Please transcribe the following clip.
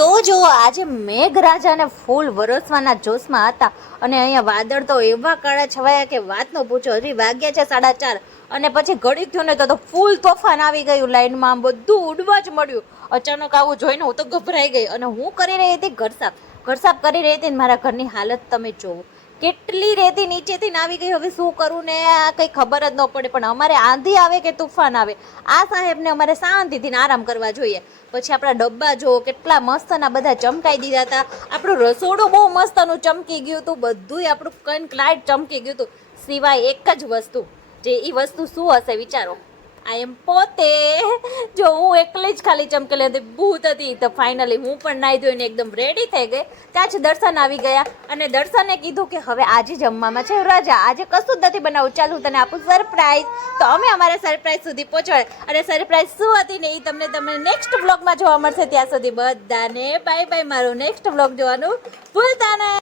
તો જો આજે મેઘરાજાને ફૂલ વરસવાના જોશમાં હતા અને અહીંયા વાદળ તો એવા કાળા છવાયા કે વાત ન પૂછો. હજી વાગ્યા છે 4:30 અને પછી ઘડીક થયું ને તો ફૂલ તોફાન આવી ગયું. લાઈનમાં આમ બધું ઉડવા જ મળ્યું. અચાનક આવું જોઈને હું તો ગભરાઈ ગઈ અને હું કરી રહી હતી ઘર સાફ કરી રહી હતી. મારા ઘરની હાલત તમે જોવો, કેટલી રેતી નીચેથી આવી ગઈ. હવે શું કરું ને આ કંઈ ખબર જ ન પડે. પણ અમારે આંધી આવે કે તુફાન આવે, આ સાહેબને અમારે શાંતિથી આરામ કરવા જોઈએ. પછી આપણા ડબ્બા જો કેટલા મસ્તના બધા ચમકાઈ દીધા હતા. આપણું રસોડું બહુ મસ્તનું ચમકી ગયું હતું. બધુંય આપણું કંઈક લાઈટ ચમકી ગયું હતું, સિવાય એક જ વસ્તુ. જે એ વસ્તુ શું હશે વિચારો? આઈ એમ પોતે. જો હું એકલી જ ખાલી ચમકેલી હતી, ભૂત હતી. તો ફાઇનલી હું પણ નાહી ધોઈને એકદમ રેડી થઈ ગઈ. ત્યાં જ દર્શન આવી ગયા અને દર્શને કીધું કે હવે આજે જમવામાં છે રજા, આજે કશું જ નથી બનાવું, ચાલ હું તને આપું સરપ્રાઈઝ. તો અમે અમારા સરપ્રાઈઝ સુધી પહોંચાડે અને સરપ્રાઈઝ શું હતી ને એ તમને નેક્સ્ટ વ્લોગમાં જોવા મળશે. ત્યાં સુધી બધાને બાય બાય. મારો નેક્સ્ટ વ્લોગ જોવાનું ભૂલતા નહીં.